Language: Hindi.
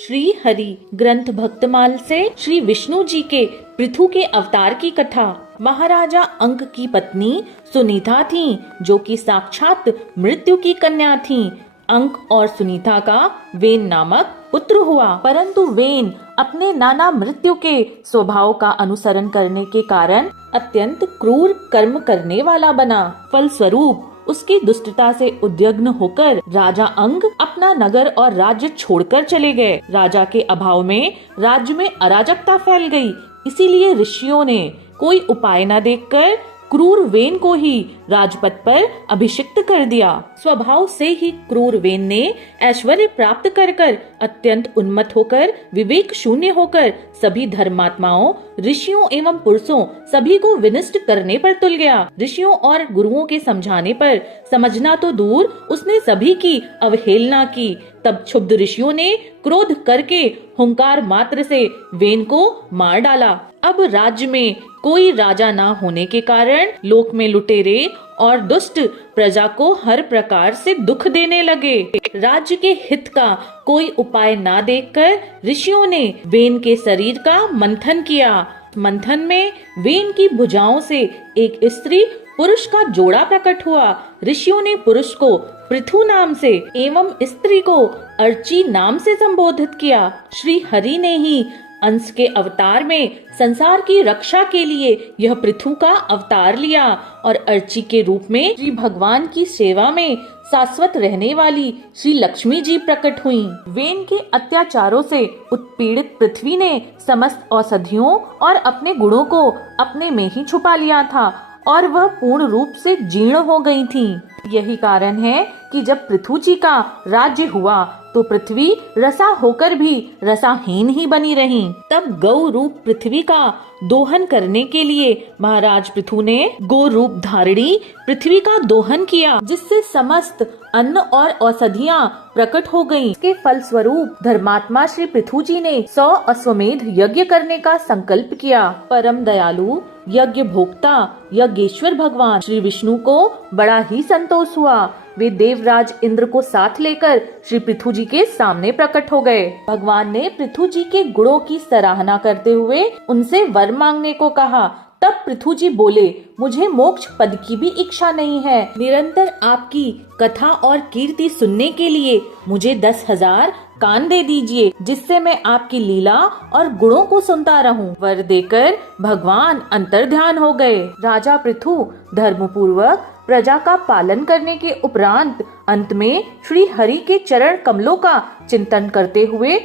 श्री हरि ग्रंथ भक्तमाल से श्री विष्णु जी के पृथु के अवतार की कथा। महाराजा अंक की पत्नी सुनीता थीं, जो कि साक्षात मृत्यु की कन्या थीं। अंक और सुनीता का वेन नामक पुत्र हुआ, परंतु वेन अपने नाना मृत्यु के स्वभाव का अनुसरण करने के कारण अत्यंत क्रूर कर्म करने वाला बना। फलस्वरूप उसकी दुष्टता से उद्विग्न होकर राजा अंक अपना नगर और राज्य छोड़कर चले गए। राजा के अभाव में राज्य में अराजकता फैल गई। इसीलिए ऋषियों ने कोई उपाय न देखकर क्रूर वेन को ही राजपद पर अभिषिक्त कर दिया। स्वभाव से ही क्रूर वेन ने ऐश्वर्य प्राप्त कर अत्यंत उन्मत्त होकर, विवेक शून्य होकर सभी धर्मात्माओं, ऋषियों एवं पुरुषों सभी को विनष्ट करने पर तुल गया। ऋषियों और गुरुओं के समझाने पर समझना तो दूर, उसने सभी की अवहेलना की। तब क्षुब्ध ऋषियों ने क्रोध करके हुंकार मात्र से वेन को मार डाला। अब राज्य में कोई राजा ना होने के कारण लोक में लुटेरे और दुष्ट प्रजा को हर प्रकार से दुख देने लगे। राज्य के हित का कोई उपाय ना देखकर ऋषियों ने वेन के शरीर का मंथन किया। मंथन में वेन की भुजाओं से एक स्त्री पुरुष का जोड़ा प्रकट हुआ। ऋषियों ने पुरुष को पृथु नाम से एवं स्त्री को अर्ची नाम से संबोधित किया। श्री हरि ने ही अंश के अवतार में संसार की रक्षा के लिए यह पृथु का अवतार लिया और अर्ची के रूप में श्री भगवान की सेवा में शाश्वत रहने वाली श्री लक्ष्मी जी प्रकट हुई। वेन के अत्याचारों से उत्पीड़ित पृथ्वी ने समस्त औषधियों और अपने गुणों को अपने में ही छुपा लिया था और वह पूर्ण रूप से जीर्ण हो गई थी। यही कारण है कि जब पृथु जी का राज्य हुआ तो पृथ्वी रसा होकर भी रसाहीन ही बनी रही। तब गौ रूप पृथ्वी का दोहन करने के लिए महाराज पृथु ने गो रूप धारिणी पृथ्वी का दोहन किया, जिससे समस्त अन्न और औषधियाँ प्रकट हो गयी। इसके फलस्वरूप धर्मात्मा श्री पृथु जी ने 100 अश्वमेध यज्ञ करने का संकल्प किया। परम दयालु यज्ञ भोक्ता यज्ञेश्वर भगवान श्री विष्णु को बड़ा ही संतोष हुआ। वे देवराज इंद्र को साथ लेकर श्री पृथु जी के सामने प्रकट हो गए। भगवान ने पृथु जी के गुणों की सराहना करते हुए उनसे वर मांगने को कहा। तब पृथु जी बोले, मुझे मोक्ष पद की भी इच्छा नहीं है। निरंतर आपकी कथा और कीर्ति सुनने के लिए मुझे 10,000 कान दे दीजिए, जिससे मैं आपकी लीला और गुणों को सुनता रहूं। वर देकर भगवान अंतर्ध्यान हो गए। राजा पृथु धर्म पूर्वक प्रजा का पालन करने के उपरांत अंत में श्री हरि के चरण कमलों का चिंतन करते हुए